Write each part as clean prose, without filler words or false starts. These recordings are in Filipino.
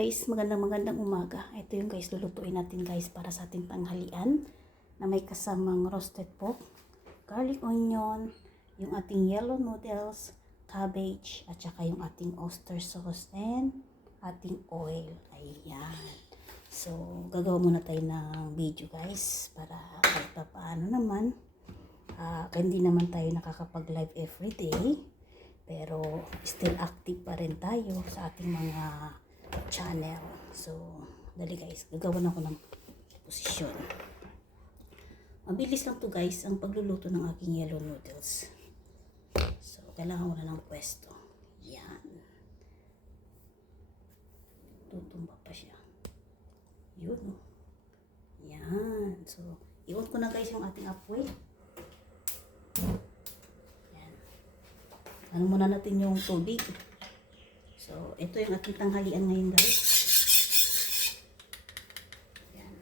guys, magandang umaga. Ito yung guys, lulutuin natin guys para sa ating tanghalian na may kasamang roasted pork, garlic onion, yung ating yellow noodles, cabbage, at saka yung ating oyster sauce and ating oil. Ayan. So, gagawa muna tayo ng video guys para kahit pa paano naman. Hindi naman tayo nakakapag-live everyday. Pero still active pa rin tayo sa ating mga channel. So, dali guys, gagawin ako ng posisyon. Mabilis lang to guys, ang pagluluto ng aking yellow noodles. So, kailangan ko na ng pwesto. Yan. Tutumba pa siya. Yun. Yan. So, iwan ko na guys yung ating apoy. Ano muna natin yung tubig. So, ito yung ating tanghalian ngayon guys. Yan.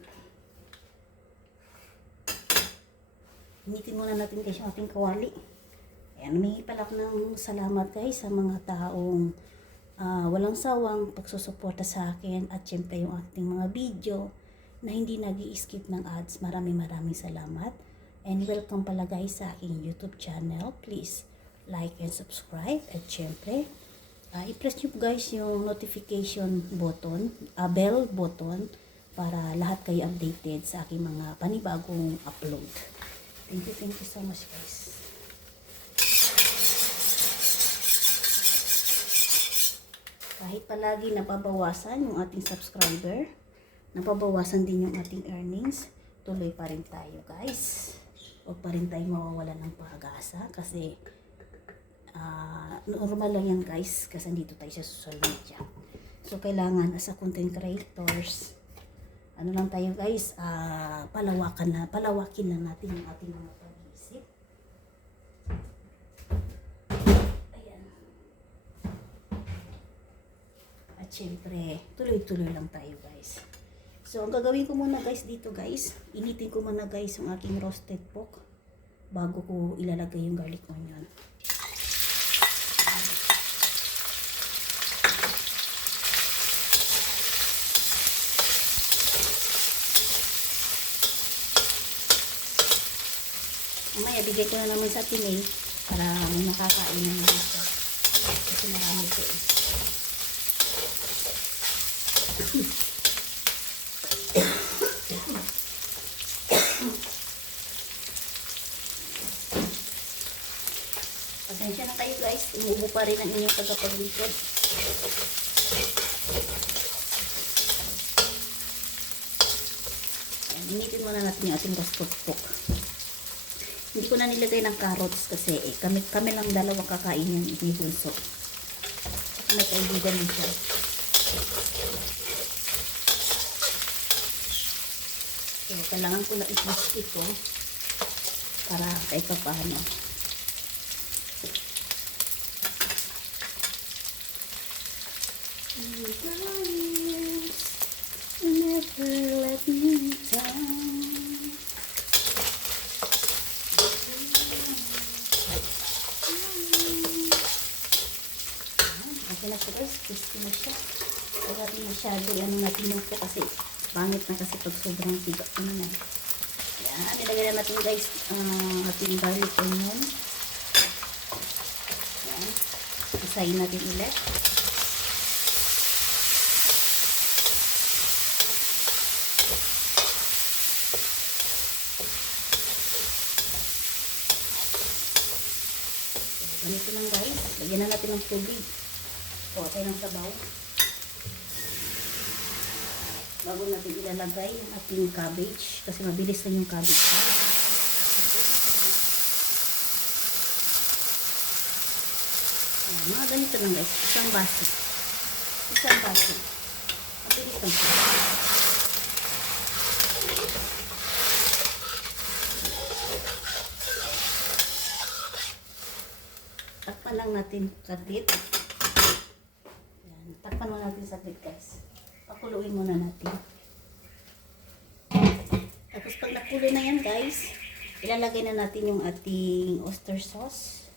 Initin muna natin guys yung ating kawali. Ayan, humingi pala ako ng salamat guys sa mga taong walang sawang pagsusuporta sa akin at syempre yung ating mga video na hindi nag-i-skip ng ads. Maraming salamat. And welcome pala guys sa aking YouTube channel. Please like and subscribe at syempre i-press nyo guys yung notification button, bell button para lahat kayo updated sa aking mga panibagong upload. Thank you so much guys. Kahit palagi napabawasan yung ating subscriber, napabawasan din yung ating earnings, tuloy pa rin tayo guys. Huwag pa rin tayo mawawalan ng pag-asa kasi normal lang yan guys kasi dito tayo sa social media. So kailangan as a content creators, ano lang tayo guys, palawakin na natin yung ating mga pag-iisip. Ayan. At syempre, tuloy-tuloy lang tayo guys. So ang gagawin ko muna guys dito guys, initin ko muna guys yung aking roasted pork bago ko ilalagay yung garlic onion. Mamaya bigay ko na naman sa Tinay para may makakain na naman siya. Kasi marami ko eh. Pasensya na kayo guys, umubo pa rin ang inyong tagapaglikod. Initin muna natin yung ating roasted pork. Hindi ko na nilagay ng carrots kasi kami lang dalawa kakain yung ni Bunso. At may kaibigan din siya. So, kailangan ko na i-twist ito para kahit pa paano. Never let me down. Okay na siya guys, crispy na siya. Kaya rin masyado ano natin yung po kasi pangit na kasi pag sobrang tiga. Ano na. Yan, nilagay na natin guys ating garlic onion. Yan. Isayin natin ulit. Ganito lang guys. Lagyan na natin ng tubig. Kuha tayo ng sabaw. Bago natin ilalagay yung ating cabbage. Kasi mabilis lang yung cabbage. Mga ganito lang guys. Isang baso. Mabilis lang siya. Takpan lang natin saglit. Yan. Takpan mo natin saglit guys. Pakuluin muna natin. Tapos pag nakulo na yan guys, ilalagay na natin yung ating oyster sauce,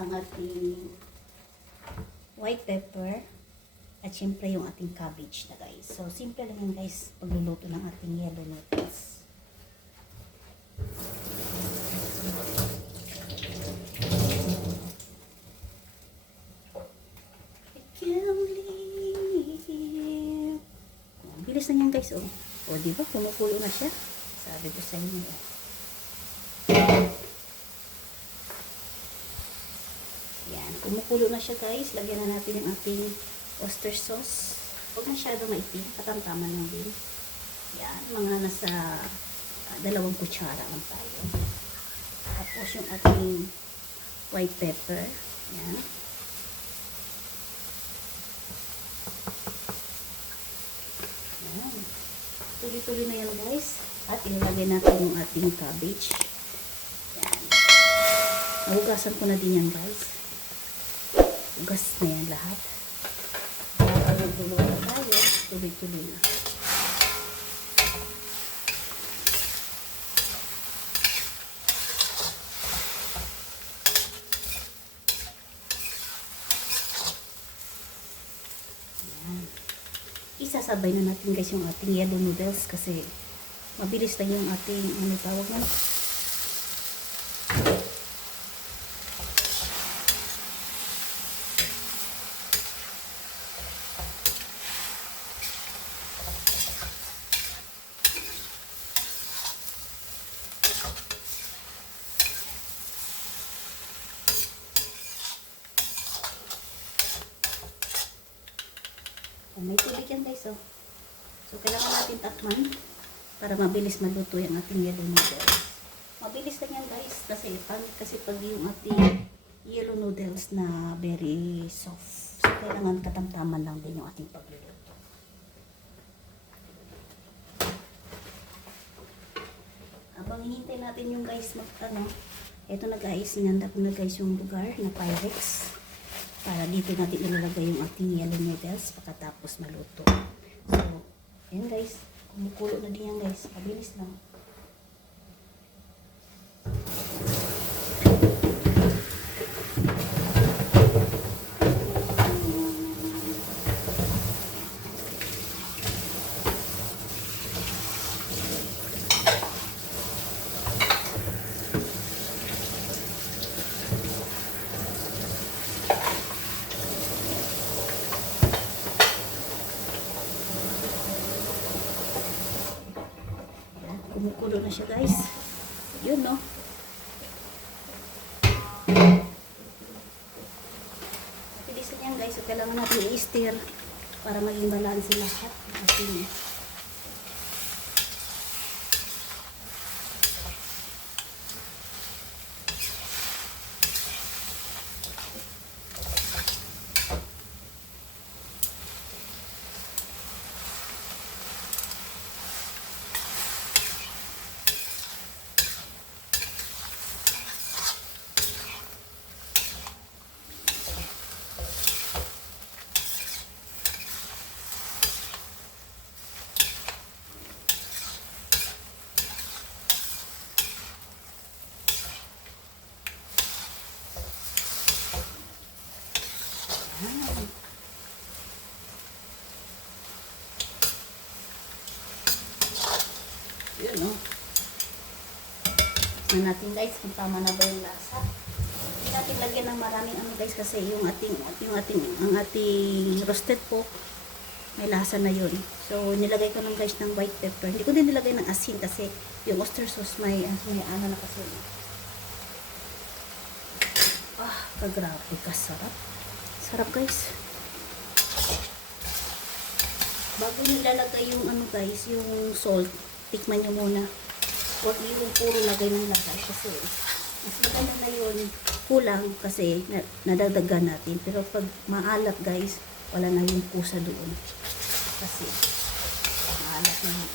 ang ating white pepper, at At syempre yung ating cabbage na guys. So simple lang yan guys pagluluto ng ating yellow noodles. I can't believe. Bilis na yan guys, oh. O, diba? Kumukulo na siya. Sabi ko sa inyo, oh. Yan. Kumukulo na siya guys. Lagyan na natin yung ating oyster sauce. Huwag masyado maitim. Katamtaman lang din. Yan. Mga nasa 2 kutsara lang tayo. Tapos yung ating white pepper. Yan. Tuloy-tuloy na yan guys. At ilalagay natin yung ating cabbage. Yan. Nahugasan ko na din yan guys. Hugas na yan lahat. Tuloy-tuloy na tayo. Tuloy-tuloy na. Isasabay na natin guys yung ating yellow noodles kasi mabilis lang yung ating ano tawag na. May tubig yan guys, oh. So, kailangan natin takman para mabilis maluto yung ating yellow noodles. Mabilis lang yan guys kasi pag yung ating yellow noodles na very soft. So, kailangan katamtaman lang din yung ating pagluluto. Habang hinintay natin yung guys eto na guys, inanda ko na guys yung lugar na Pyrex. Para dito natin ilalagay yung ating yellow noodles pagkatapos maluto. So, ayan guys. Kumukulo na din yan guys. Mabilis lang. Kumukulo na siya guys. Yun no. Napilisan yan guys. So, kailangan natin i-stir para maging balance lahat. Ating yun no. Tignan natin guys kung tama na ba yung lasa. Hindi natin lagyan ng maraming ano guys kasi yung ating roasted pork may lasa na yun. So nilagay ko lang guys ng white pepper. Hindi ko din nilagay ng asin kasi yung oyster sauce may ano na kasi. Kagrabe kasarap. Sarap guys. Bago nilalagay yung ano guys, yung salt, tikman nyo muna. Huwag yung puro lagay ng lagay kasi mas maganda na yun. Kulang kasi nadagdagan natin. Pero pag maalat guys, wala na yung kusa doon. Kasi maalat na yun.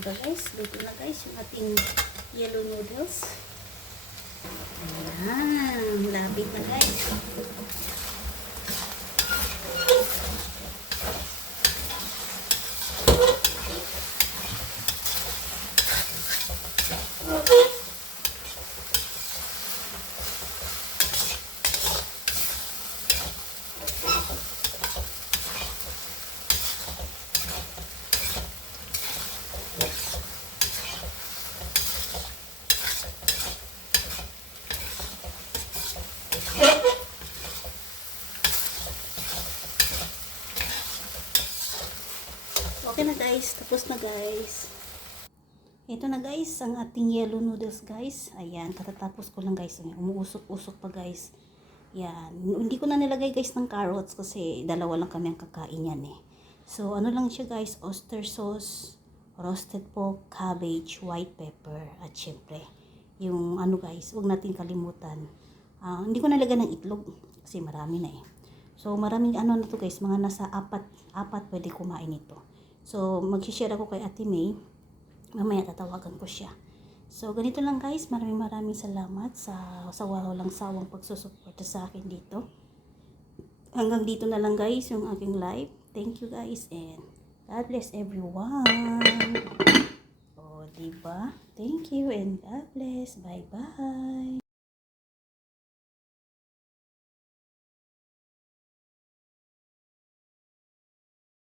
diba guys? Luto na guys yung ating yellow noodles. Ayan, lapit na guys. Okay na guys, tapos na guys. Ito na guys, ang ating yellow noodles guys. Ayan, katatapos ko lang guys. Umuusok-usok pa guys. Yan, hindi ko na nilagay guys ng carrots kasi dalawa lang kami ang kakain yan eh. So, ano lang siya guys, oyster sauce, roasted pork, cabbage, white pepper, at syempre, yung ano guys, huwag natin kalimutan. Hindi ko nalagay ng itlog kasi marami na eh. So, maraming ano na to guys, mga nasa apat pwede kumain ito. So, mag-share ako kay Ate May. Mamaya tatawagan ko siya. So, ganito lang guys. Maraming salamat sa walang sawang pagsusuporta sa akin dito. Hanggang dito na lang guys yung aking live. Thank you guys and God bless everyone. O, diba? Thank you and God bless. Bye-bye.